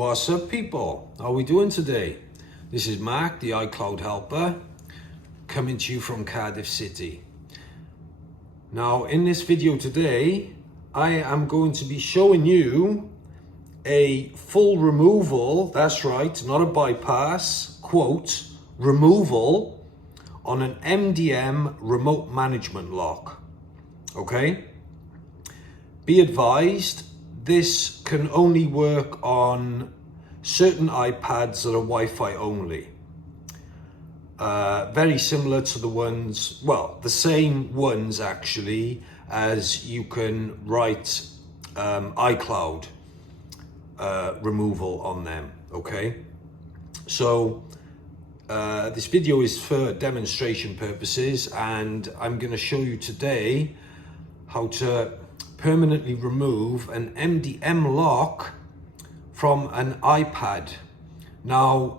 What's up, people? How are we doing today? This is Mark, the iCloud helper, coming to you from Cardiff City. Now, in this video today, I am going to be showing you a full removal, that's right, not a bypass, quote, removal on an MDM remote management lock, okay? Be advised, this can only work on certain iPads that are Wi-Fi only. Very similar to the ones, well, the same ones actually, as you can write iCloud removal on them, okay? So this video is for demonstration purposes, and I'm going to show you today how to permanently remove an MDM lock from an iPad. Now,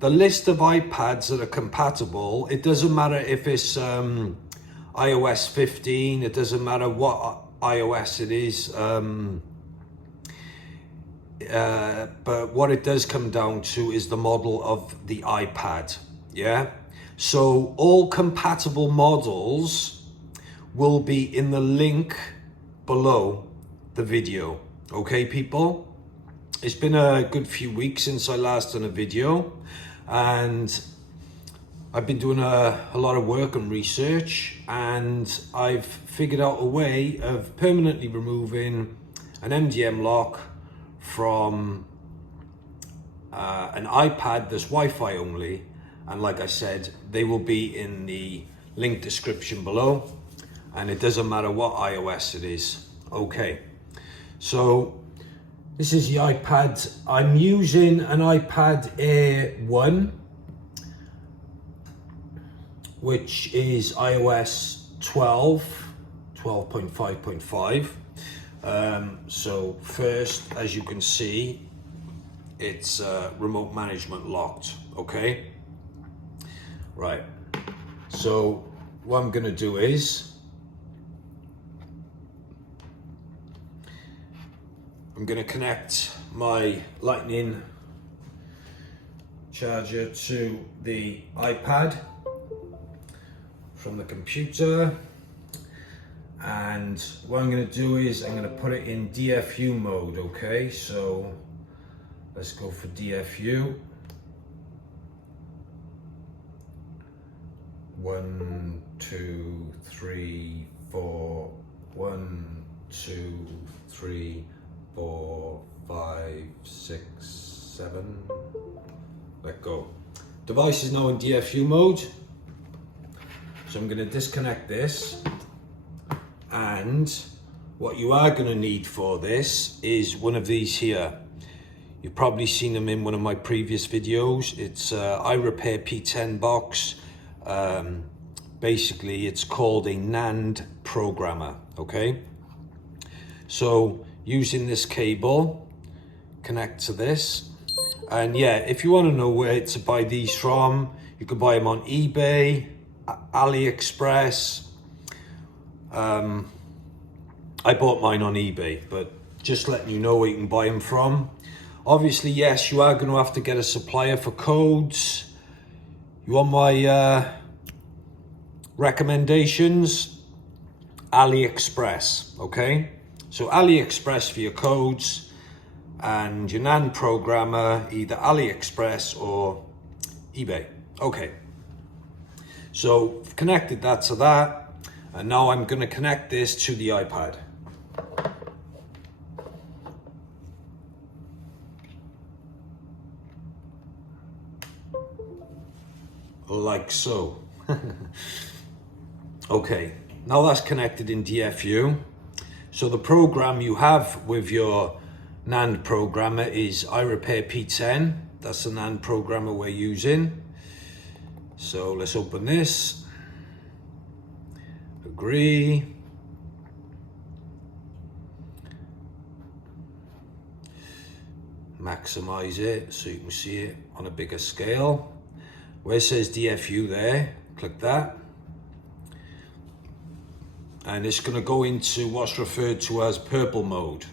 the list of iPads that are compatible, it doesn't matter if it's iOS 15, it doesn't matter what iOS it is, but what it does come down to is the model of the iPad, yeah? So all compatible models will be in the link below the video, okay, people? It's been a good few weeks since I last done a video, and I've been doing a lot of work and research, and I've figured out a way of permanently removing an MDM lock from an iPad that's Wi-Fi only. And like I said, they will be in the link description below, and it doesn't matter what iOS it is. Okay, so this is the iPad. I'm using an iPad Air 1, which is iOS 12.5.5. So first, as you can see, it's remote management locked, okay? Right, so what I'm gonna do is, I'm gonna connect my lightning charger to the iPad from the computer, and what I'm gonna do is I'm gonna put it in DFU mode, okay? So let's go for DFU. 1, 2, 3, 4. 1, 2, 3, 4, 5, 6, 7. Let go. Device is now in DFU mode. So I'm going to disconnect this. And what you are going to need for this is one of these here. You've probably seen them in one of my previous videos. It's iRepair P10 box. Basically, it's called a NAND programmer, okay? So using this cable, connect to this. And yeah, if you want to know where to buy these from, you can buy them on eBay, AliExpress. I bought mine on eBay, but just letting you know where you can buy them from. Obviously, yes, you are going to have to get a supplier for codes. You want my recommendations? AliExpress, okay? So AliExpress for your codes, and your NAND programmer, either AliExpress or eBay. Okay, so I've connected that to that, and now I'm going to connect this to the iPad. Like so. Okay, now that's connected in DFU. So the program you have with your NAND programmer is iRepair P10. That's the NAND programmer we're using. So let's open this. Agree. Maximize it so you can see it on a bigger scale. Where it says DFU there, click that. And it's going to go into what's referred to as purple mode.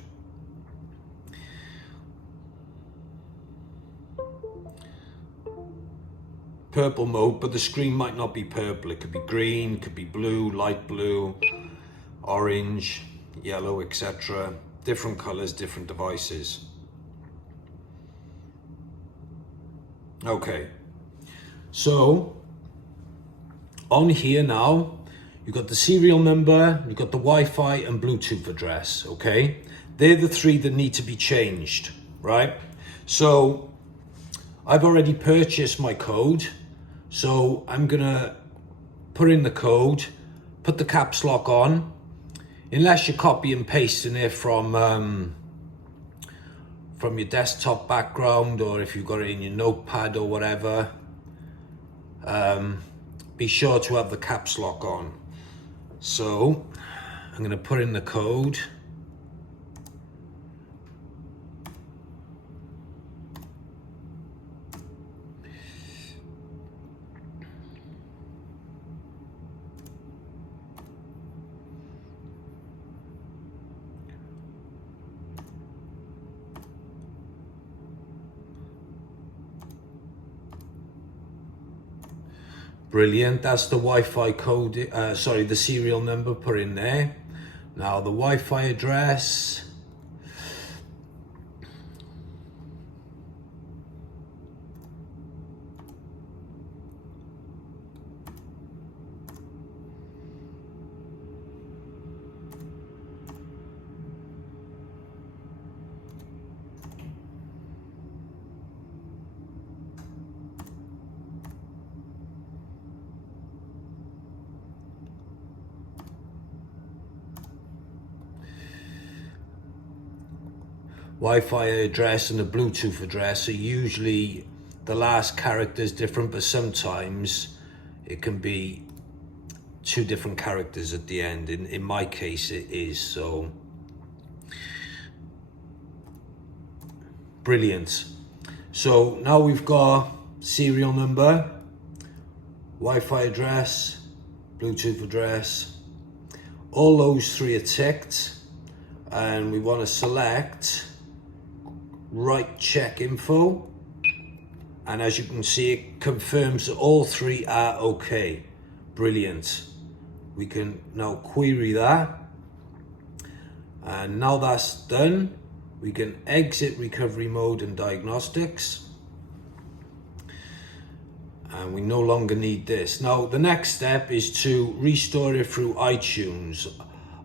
purple mode, but the screen might not be purple. It could be green, could be blue, light blue, orange, yellow, etc. Different colors, different devices. Okay, so on here now, you've got the serial number, you've got the Wi-Fi and Bluetooth address, okay? They're the three that need to be changed, right? So I've already purchased my code, so I'm gonna put in the code, put the caps lock on, unless you're copy and pasting it from your desktop background, or if you've got it in your notepad or whatever, be sure to have the caps lock on. So I'm going to put in the code. Brilliant, that's the Wi-Fi code, the serial number put in there. Now the Wi-Fi address. Wi-Fi address and the Bluetooth address are usually the last characters different, but sometimes it can be two different characters at the end. In my case it is, so brilliant. So now we've got serial number, Wi-Fi address, Bluetooth address, all those three are ticked, and we want to select write check info, and as you can see it confirms that all three are okay. Brilliant. We can now query that, and now that's done we can exit recovery mode and diagnostics, and we no longer need this. Now the next step is to restore it through iTunes.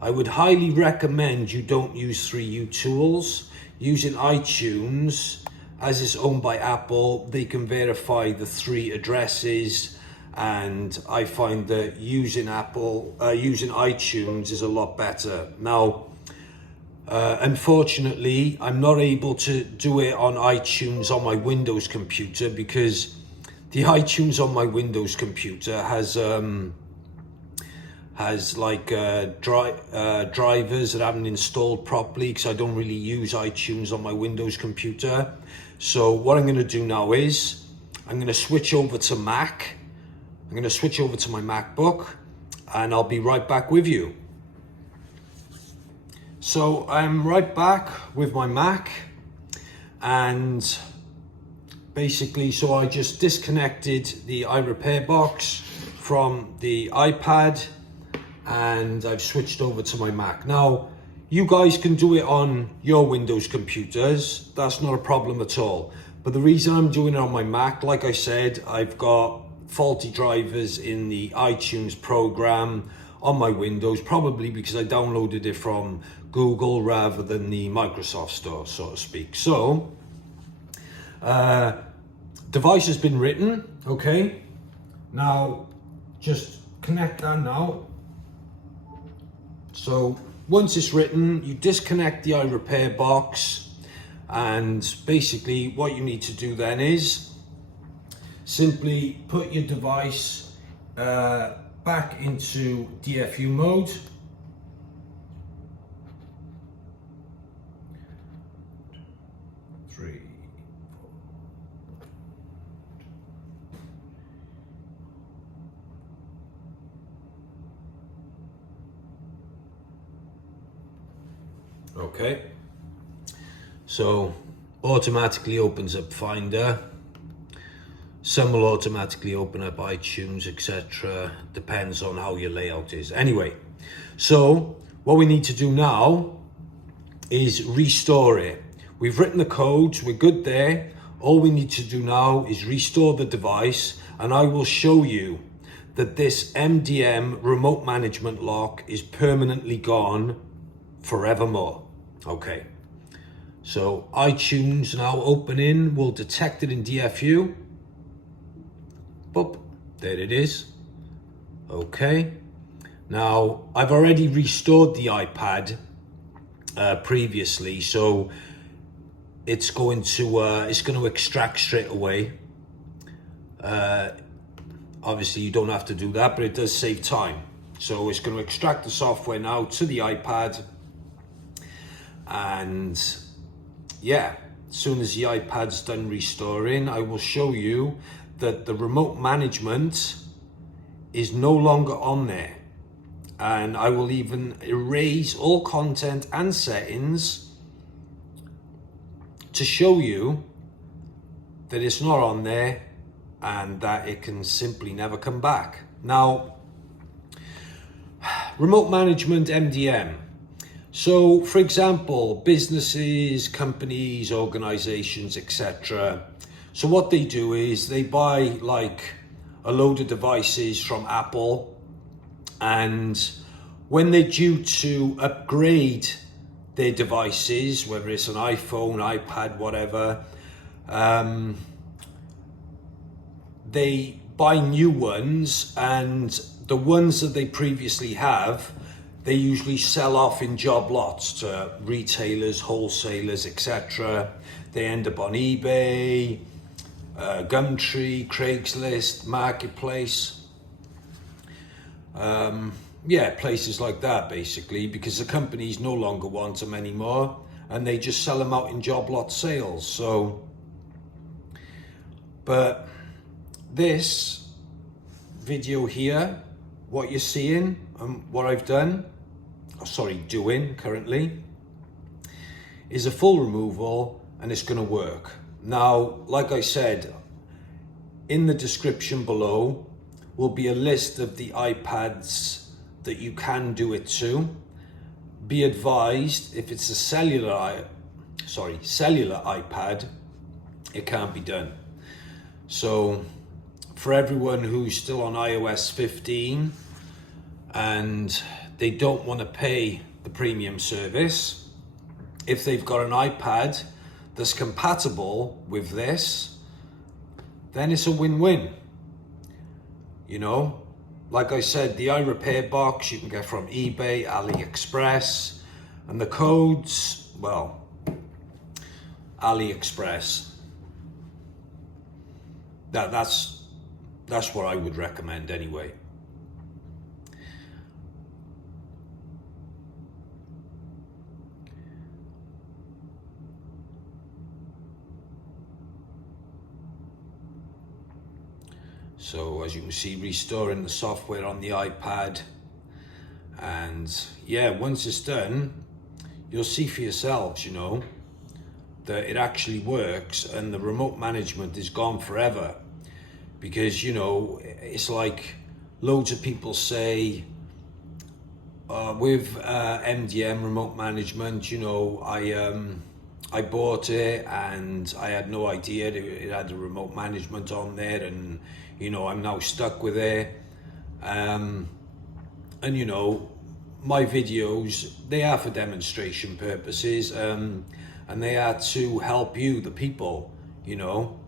I would highly recommend you don't use 3U tools. Using iTunes, as it's owned by Apple, they can verify the three addresses, and I find that using iTunes is a lot better. Now, unfortunately, I'm not able to do it on iTunes on my Windows computer, because the iTunes on my Windows computer has drivers that I haven't installed properly, because I don't really use iTunes on my Windows computer. So what I'm going to do now is I'm going to switch over to Mac. I'm going to switch over to my MacBook, and I'll be right back with you. So I'm right back with my Mac, and basically, so I just disconnected the iRepair box from the iPad, and I've switched over to my Mac. Now, you guys can do it on your Windows computers. That's not a problem at all. But the reason I'm doing it on my Mac, like I said, I've got faulty drivers in the iTunes program on my Windows, probably because I downloaded it from Google rather than the Microsoft store, so to speak. So, device has been written, okay? Now, just connect that now. So once it's written, you disconnect the iRepair box, and basically what you need to do then is simply put your device back into DFU mode. Okay, so automatically opens up Finder. Some will automatically open up iTunes, etc. Depends on how your layout is. Anyway, so what we need to do now is restore it. We've written the codes, we're good there. All we need to do now is restore the device, and I will show you that this MDM remote management lock is permanently gone forevermore. Okay, so iTunes now opening, will detect it in DFU. Boop, there it is. Okay, now I've already restored the iPad previously, so it's going to extract straight away. Obviously you don't have to do that, but it does save time. So it's going to extract the software now to the iPad, and yeah, as soon as the iPad's done restoring, I will show you that the remote management is no longer on there. And I will even erase all content and settings to show you that it's not on there and that it can simply never come back. Now, remote management MDM. So for example, businesses, companies, organizations, etc. So what they do is they buy like a load of devices from Apple, and when they're due to upgrade their devices, whether it's an iPhone, iPad, whatever, they buy new ones, and the ones that they previously have, they usually sell off in job lots to retailers, wholesalers, etc. They end up on eBay, Gumtree, Craigslist, Marketplace. Yeah, places like that basically, because the companies no longer want them anymore and they just sell them out in job lot sales. So, but this video here, what you're seeing and what I've done, doing currently, is a full removal, and it's going to work. Now, like I said, in the description below will be a list of the iPads that you can do it to. Be advised, if it's a cellular iPad, it can't be done. So for everyone who's still on iOS 15 and they don't want to pay the premium service, if they've got an iPad that's compatible with this, then it's a win-win. You know, like I said, the iRepair box you can get from eBay, AliExpress, and the codes, well, AliExpress. That's what I would recommend anyway. So as you can see, restoring the software on the iPad, and yeah, once it's done, you'll see for yourselves, you know, that it actually works and the remote management is gone forever. Because, you know, it's like loads of people say, with MDM remote management, you know, I bought it and I had no idea it had the remote management on there, and you know, I'm now stuck with it. And you know, my videos, they are for demonstration purposes, and they are to help you, the people, you know,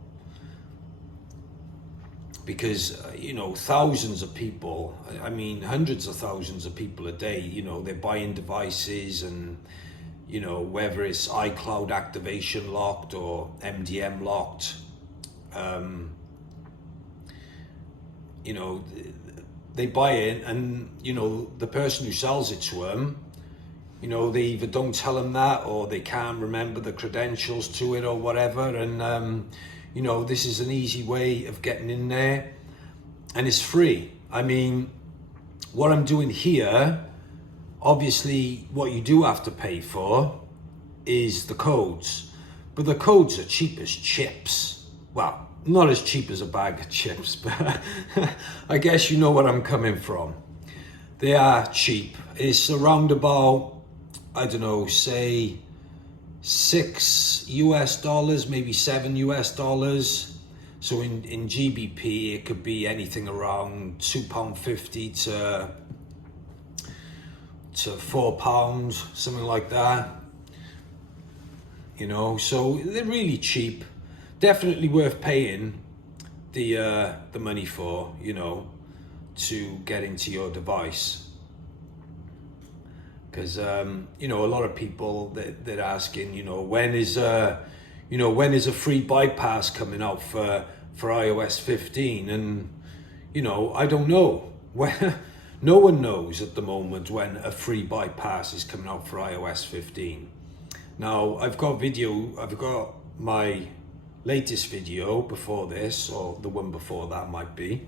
because you know, thousands of people, I mean hundreds of thousands of people a day, you know, they're buying devices, and you know, whether it's iCloud activation locked or MDM locked, you know, they buy it, and you know, the person who sells it to them, you know, they either don't tell them that, or they can't remember the credentials to it or whatever. And you know, this is an easy way of getting in there, and it's free. I mean, what I'm doing here, obviously what you do have to pay for is the codes, but the codes are cheap as chips. Well, not as cheap as a bag of chips, but I guess you know where I'm coming from. They are cheap. It's around about, I don't know, say $6 US, maybe $7 US. So in GBP, it could be anything around £2.50 to £4, something like that. You know, so they're really cheap. Definitely worth paying the money for, you know, to get into your device. Because you know, a lot of people they're asking, you know, when is a free bypass coming out for iOS 15? And you know, I don't know. No one knows at the moment when a free bypass is coming out for iOS 15. Now I've got my latest video before this, or the one before that might be,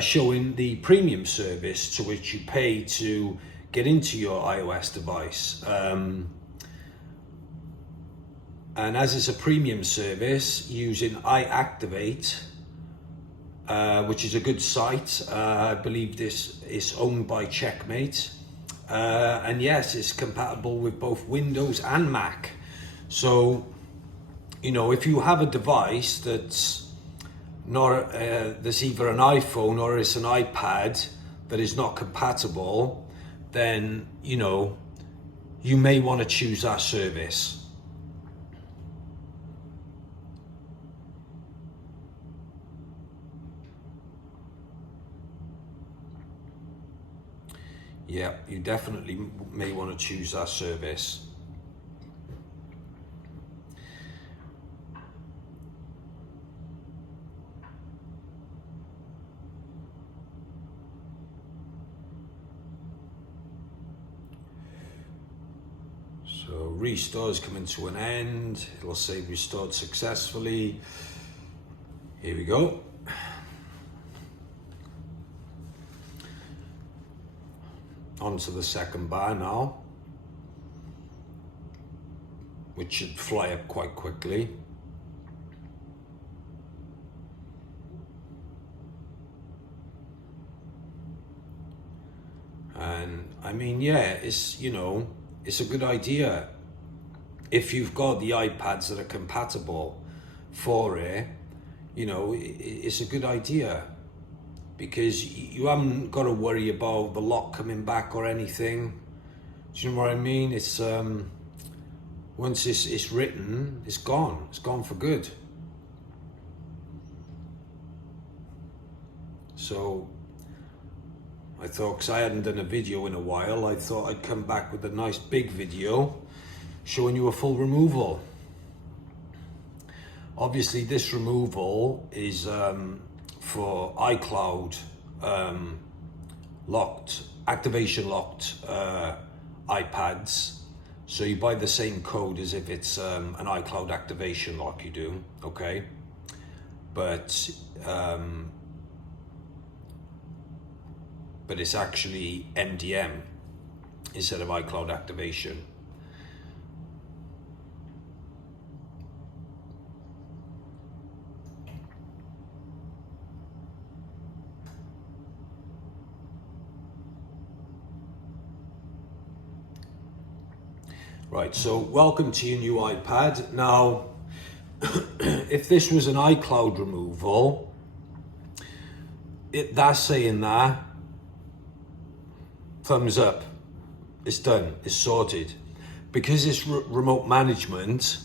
showing the premium service to which you pay to get into your iOS device. And as it's a premium service using iActivate, which is a good site, I believe this is owned by Checkmate. And yes, it's compatible with both Windows and Mac. So, you know, if you have a device that's not that's either an iPhone or it's an iPad that is not compatible, then you know you may want to choose that service. Yeah, you definitely may want to choose that service. So restore is coming to an end. It'll say restored successfully. Here we go. Onto the second bar now, which should fly up quite quickly. And I mean, yeah, it's, you know, it's a good idea if you've got the iPads that are compatible for it. You know, it's a good idea, because you haven't got to worry about the lock coming back or anything. Do you know what I mean? It's once it's written, it's gone. It's gone for good. So I thought, because I hadn't done a video in a while, I thought I'd come back with a nice big video showing you a full removal. Obviously this removal is for iCloud activation locked iPads. So you buy the same code as if it's an iCloud activation lock you do, okay? But it's actually MDM instead of iCloud activation. Right, so welcome to your new iPad. Now, if this was an iCloud removal, that's saying that, thumbs up, it's done, it's sorted. Because it's remote management,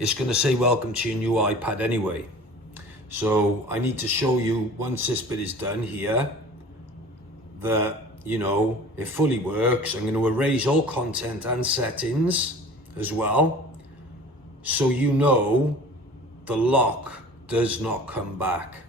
it's going to say welcome to your new iPad anyway. So I need to show you, once this bit is done here, that, you know, it fully works. I'm going to erase all content and settings as well, so you know the lock does not come back.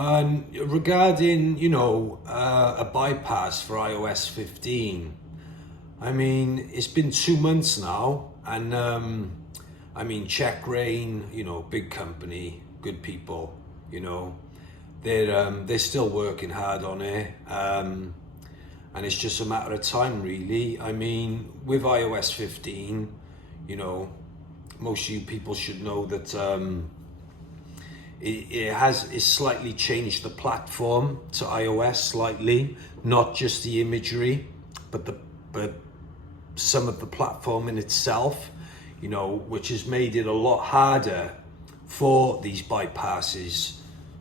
And regarding, you know, a bypass for iOS 15, I mean, it's been 2 months now, and I mean, Check Rain, you know, big company, good people, you know. They're still working hard on it, and it's just a matter of time, really. I mean, with iOS 15, you know, most of you people should know that it's slightly changed the platform to iOS slightly, not just the imagery, but some of the platform in itself, you know, which has made it a lot harder for these bypasses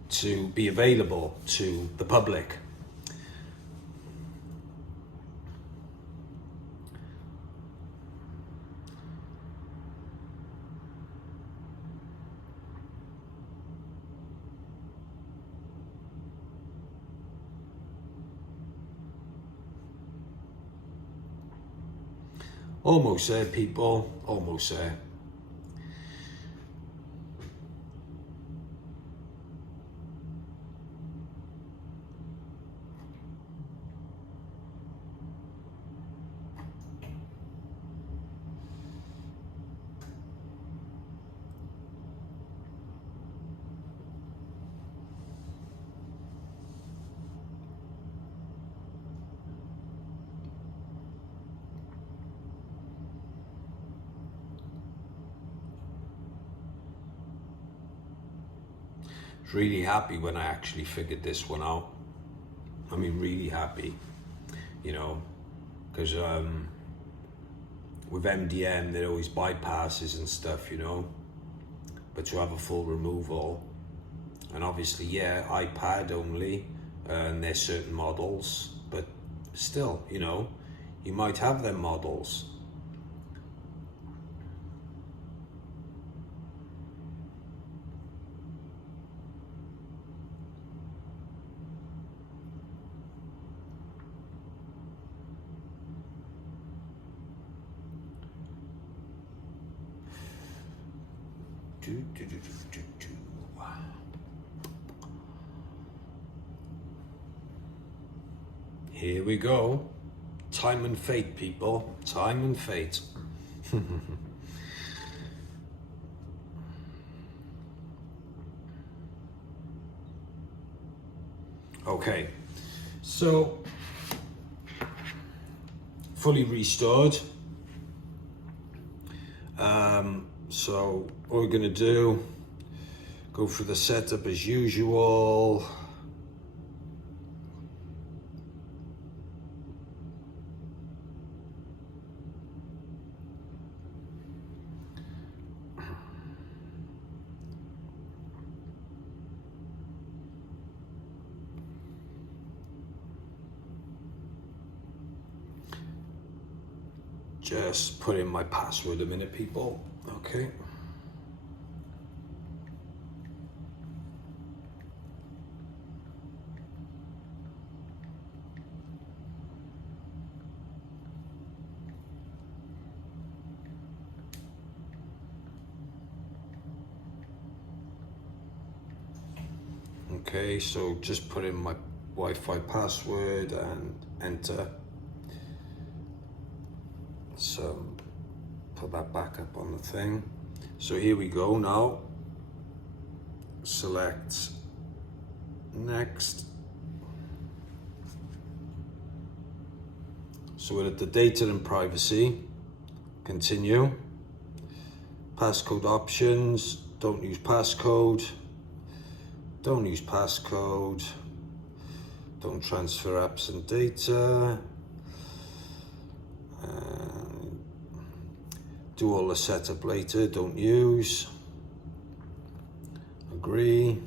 to be available to the public. Almost there, people, almost there. Really happy when I actually figured this one out. I mean, really happy, you know, because with MDM there always bypasses and stuff, you know, but to have a full removal, and obviously, yeah, iPad only, and there's certain models, but still, you know, you might have them models. Here we go. Time and fate, people. Time and fate. Okay, so fully restored. So what we're gonna do, go through the setup as usual. Just put in my password a minute, people. Okay. Okay, so just put in my Wi-Fi password and enter. So put that back up on the thing. So here we go now. Select next. So we're at the data and privacy. Continue. Passcode options. Don't use passcode. Don't use passcode. Don't transfer apps and data. Do all the setup later, don't use. Agree.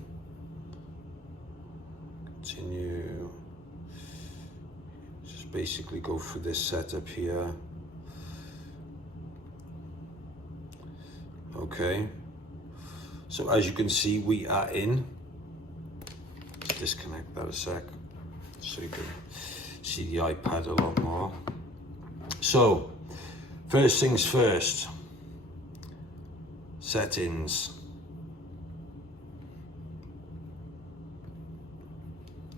Continue. Just basically go through this setup here. Okay. So as you can see, we are in. Let's disconnect that a sec, so you can see the iPad a lot more. So, first things first, settings.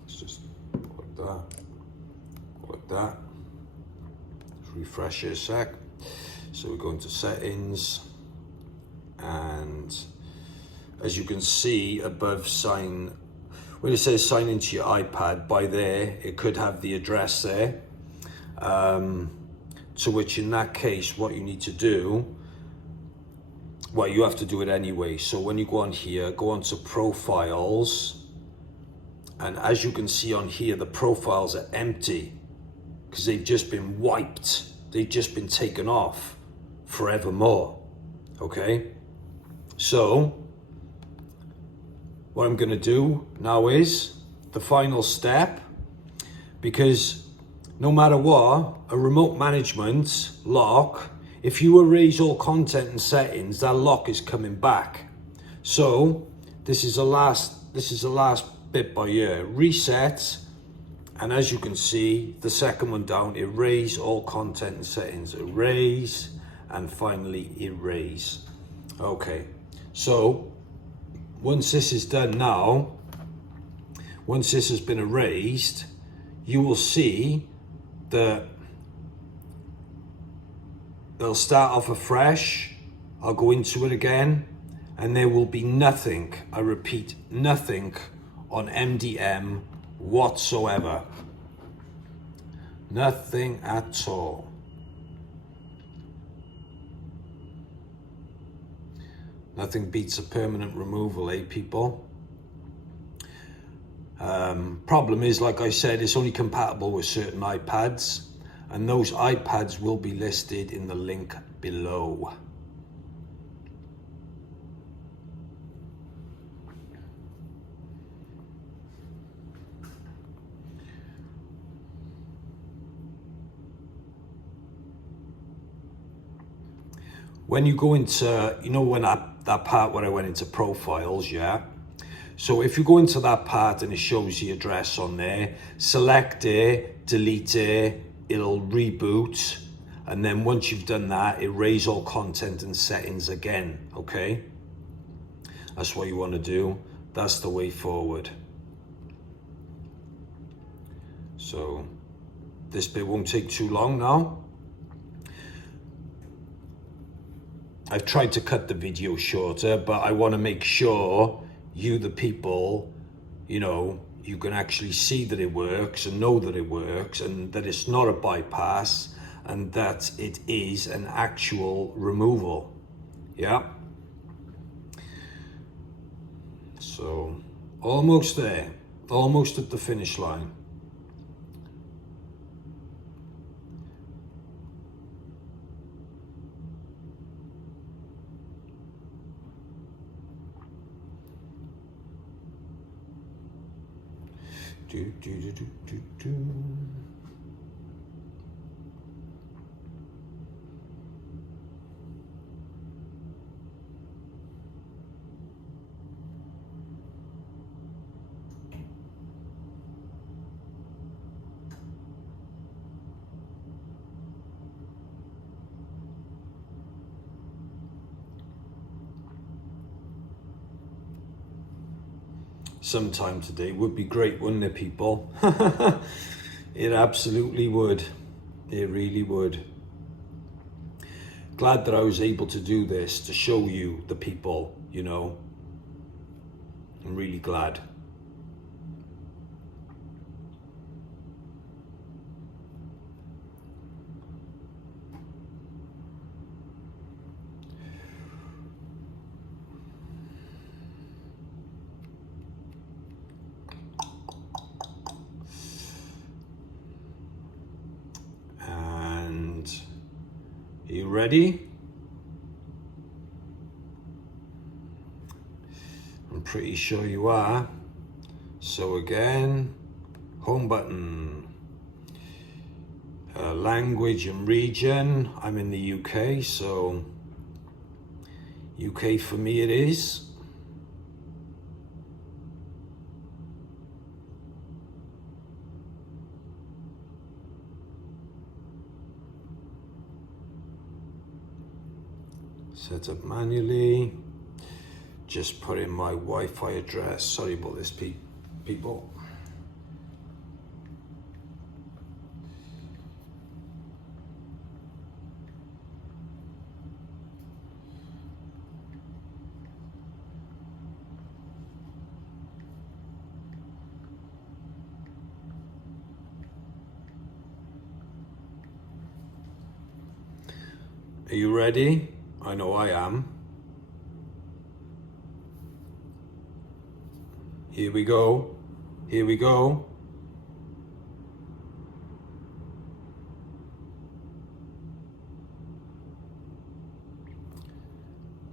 Let's just like that, like that. Let's refresh it a sec. So we go into settings, and as you can see above sign, when it says sign into your iPad, by there, it could have the address there. To which in that case, what you need to do, well, you have to do it anyway. So when you go on here, go on to profiles. And as you can see on here, the profiles are empty because they've just been wiped. They've just been taken off forevermore. Okay. So what I'm going to do now is the final step, because no matter what, a remote management lock, if you erase all content and settings, that lock is coming back. So this is the last bit by here. Reset, and as you can see, the second one down, erase all content and settings, erase, and finally erase. Okay, so once this is done now, once this has been erased, you will see that they'll start off afresh. I'll go into it again, and there will be nothing, I repeat, nothing on MDM whatsoever. Nothing at all. Nothing beats a permanent removal, eh, people? Problem is, like I said, it's only compatible with certain iPads, and those iPads will be listed in the link below. When you go into, you know, when that part where I went into profiles, yeah? So if you go into that part and it shows the address on there, select it, delete it, it'll reboot. And then once you've done that, erase all content and settings again, okay? That's what you want to do. That's the way forward. So this bit won't take too long now. I've tried to cut the video shorter, but I want to make sure you, the people, you know, you can actually see that it works and know that it works and that it's not a bypass and that it is an actual removal. Yeah. So almost there, almost at the finish line. Sometime today would be great, wouldn't it, people? It absolutely would. It really would. Glad that I was able to do this to show you, the people, you know. I'm really glad. Are you ready? I'm pretty sure you are. So again, home button, language and region. I'm in the UK, so UK for me it is. Set up manually. Just put in my Wi-Fi address. Sorry about this, people. Are you ready? I know I am. Here we go. Here we go.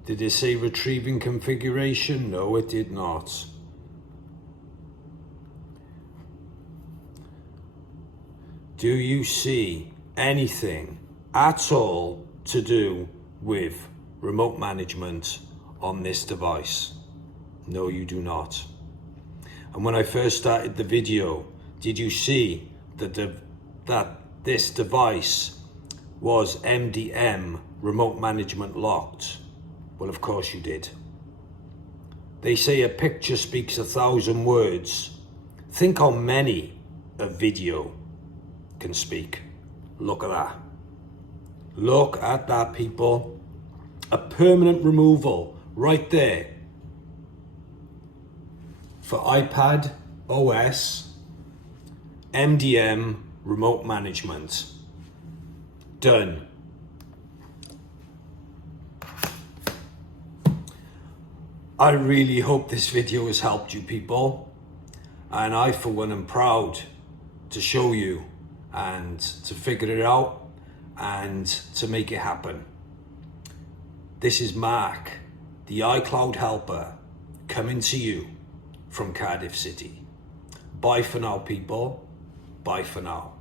Did it say retrieving configuration? No, it did not. Do you see anything at all to do with remote management on this device? No, you do not. And when I first started the video, did you see that this device was MDM, remote management locked? Well, of course you did. They say a picture speaks 1,000 words. Think how many a video can speak. Look at that. Look at that, people. A permanent removal right there for iPad, OS, MDM, remote management. Done. I really hope this video has helped you people, and I for one am proud to show you and to figure it out and to make it happen. This is Mark, the iCloud helper, coming to you from Cardiff City. Bye for now, people. Bye for now.